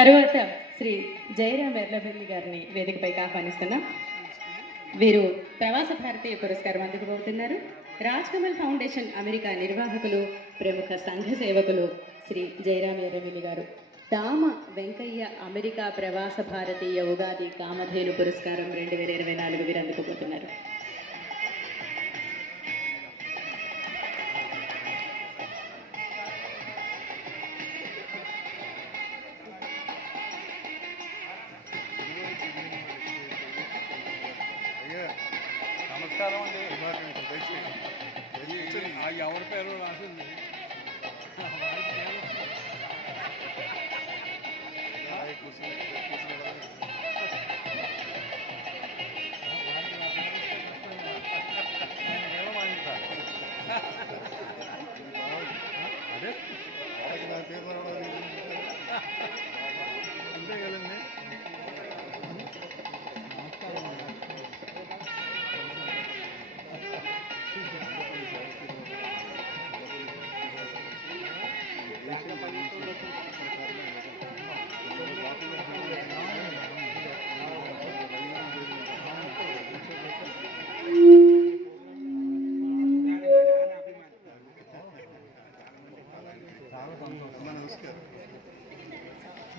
తర్వాత శ్రీ జయరాం ఎర్లబెల్లి గారిని వేదికపైకి ఆహ్వానిస్తున్నాం. వీరు ప్రవాస భారతీయ పురస్కారం అందుకోబోతున్నారు. రాజ్ కమల్ ఫౌండేషన్ అమెరికా నిర్వాహకులు, ప్రముఖ సంఘ సేవకులు శ్రీ జయరాం ఎర్లబెల్లి గారు. దామ వెంకయ్య అమెరికా ప్రవాస భారతీయ ఉగాది కామధేను పురస్కారం 2024 వీరు అందుకోబోతున్నారు. నమస్కారం అండి. ఎవరి పేరు రాసింది? అదే అంతే కదండి.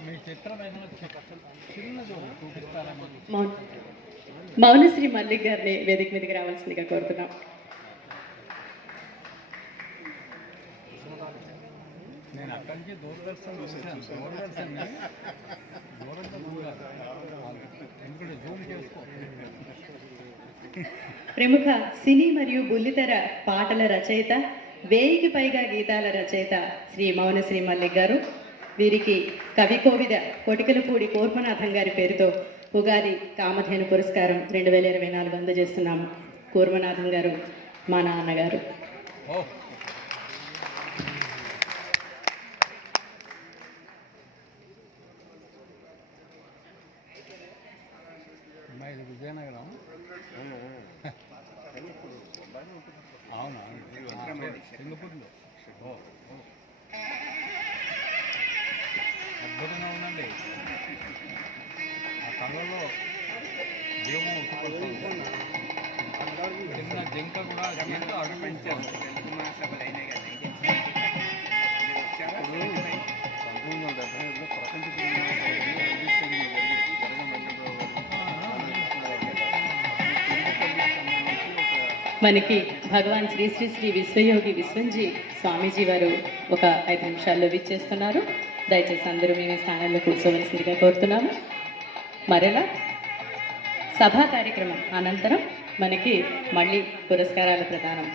మీ చిత్రమైన చిన్నది చూపిస్తారని మౌనశ్రీ మల్లిక్ గారిని వేదిక మీదకి రావాల్సిందిగా కోరుతున్నాం. నేను అక్కడి నుంచి దూరదర్శన్ చూశాను. దూరదర్శన్ దూరంగా చూడాలి, ఎందుకంటే జూమ్ చేసుకో. ప్రముఖ సినీ మరియు బుల్లితెర పాటల రచయిత, 1000కి పైగా గీతాల రచయిత శ్రీ మౌనశ్రీ మల్లిక్ గారు. వీరికి కవి కోవిద కొటికలపూడి కూర్మనాథం గారి పేరుతో ఉగాది కామధేను పురస్కారం 2024 అందజేస్తున్నాము. కూర్మనాథం గారు మా నాన్నగారు. ఇది విజయనగరం. అవునా? సింగపూర్లో అద్భుతంగా ఉందండి. ఆ కళ్ళలో జీవం ఉట్టుపడుతుంది. చిన్న జింక కూడా ఎంతో అభిపెంచారు. మనకి భగవాన్ శ్రీ శ్రీ శ్రీ విశ్వయోగి విశ్వంజీ స్వామీజీ వారు ఒక 5 నిమిషాల్లో విచ్చేస్తున్నారు. దయచేసి అందరూ మేము స్థానాల్లో కూర్చోవలసిందిగా కోరుతున్నాము. మరలా సభా కార్యక్రమం అనంతరం మనకి మళ్ళీ పురస్కారాల ప్రదానం